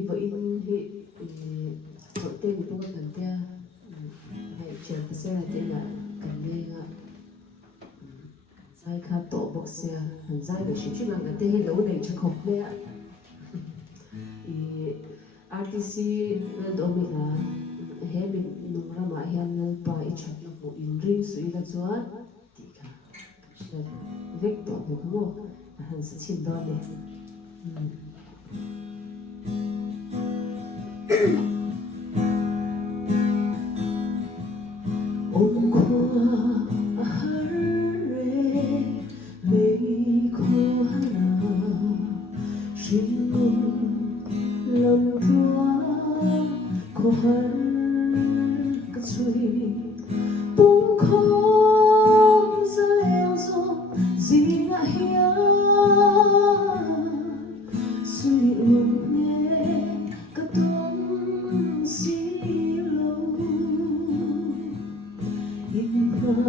vợ in hi vợ tên của tôi cần tia hệ trường cái xe này tên là cần nghe ạ sai khá tổ bọc xe hẳn sai được chỉ bằng cái tên lâu đầy cho khóc đấy ạ RTC đó mình là hệ mình nung ra mà hiện nay ba ít chặt nó cũng in ring suy là chúa thì cả việc tổ của không hẳn sẽ chìm đo này ôm qua 하루에 메이고 하나 신문 lamtua kohan katsui bung không ra leo gió gì ngã hia suy nghe các tuông xí lâu in hoa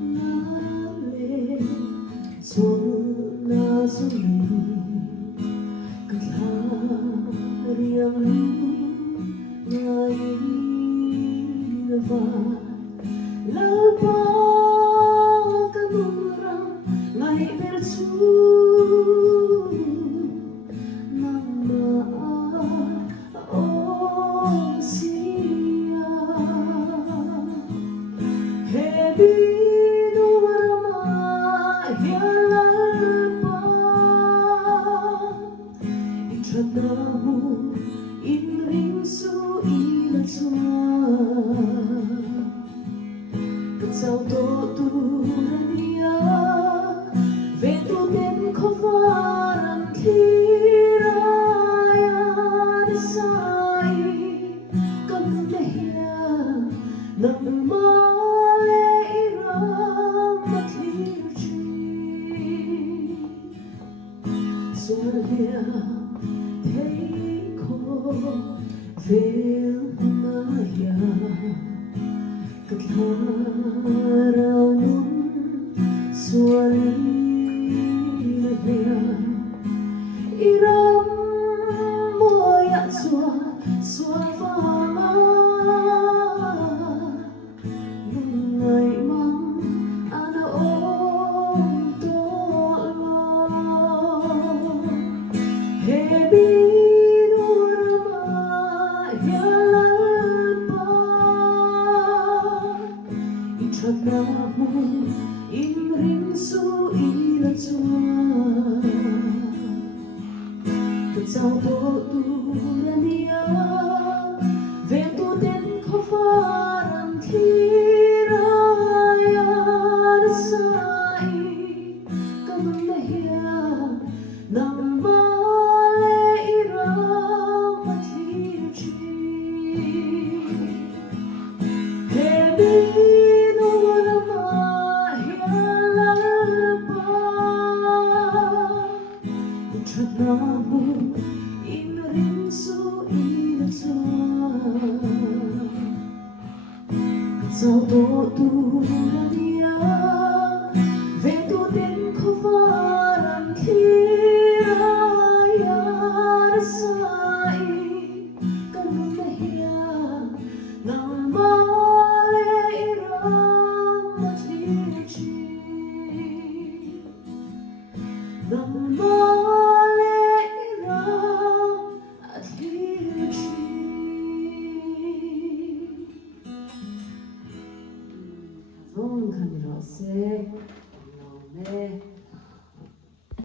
na lệ xuân na xuân riêng ngày và lalpa kanurang ngày bersu nama osia hebi nuarama hialalpa ichanamu in ring su ila chua cất sao to tu rania về tu tên khó phàm khi raya đi sai cầm lệ nằm mơ lệ ra mất hiu chi xóa lìa thấy về maya cất harau nun suali lebih iram moya sua fama ngai mang ana om to lo hebi Namu in ring su ila chua cất sao to tu rania về tu tên khó phàm khi raya đã sai cầm lệ nằm mơ lệ ra mất hiu chi hebi Namu in ring su ila chua cất sao to tu rania về tu tên khó phàm khi raya đã sai cầm lệ nằm mơ lệ ra mất hiu chi nằm mơ Kan vi da se